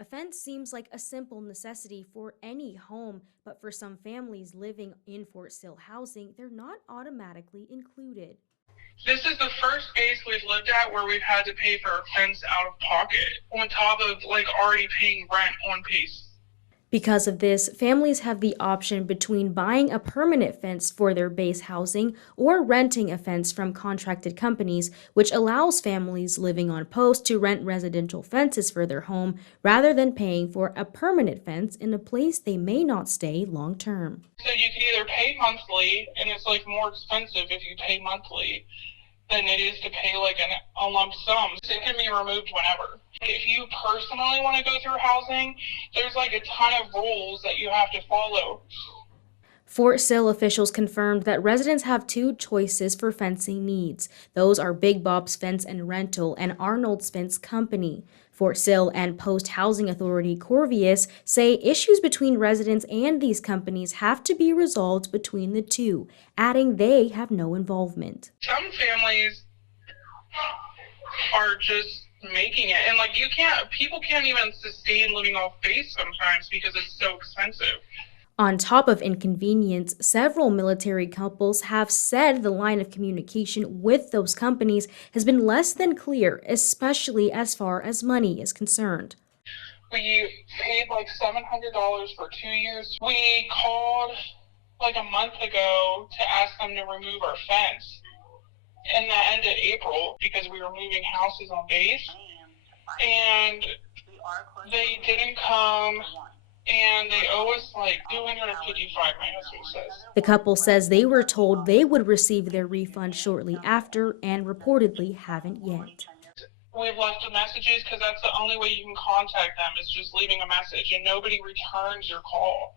A fence seems like a simple necessity for any home, but for some families living in Fort Sill housing, they're not automatically included. This is the first base we've lived at where we've had to pay for a fence out of pocket, on top of like already paying rent on base. Because of this, families have the option between buying a permanent fence for their base housing or renting a fence from contracted companies, which allows families living on post to rent residential fences for their home rather than paying for a permanent fence in a place they may not stay long term. So you could either pay monthly, and it's like more expensive if you pay monthly than it is to pay like a lump sum. It can be removed whenever. If you personally want to go through housing, there's like a ton of rules that you have to follow. Fort Sill officials confirmed that residents have two choices for fencing needs. Those are Big Bob's Fence and Rental and Arnold's Fence Company. Fort Sill and Post Housing Authority Corvius say issues between residents and these companies have to be resolved between the two, adding they have no involvement. Some families are just making it, and like people can't even sustain living off base sometimes because it's so expensive. On top of inconvenience, several military couples have said the line of communication with those companies has been less than clear, especially as far as money is concerned. We paid like $700 for 2 years. We called like a month ago to ask them to remove our fence, and that ended April because we were moving houses on base, and they didn't come, and they owe us like 255, my husband says. The couple says they were told they would receive their refund shortly after and reportedly haven't yet. We've left the messages because that's the only way you can contact them is just leaving a message, and nobody returns your call.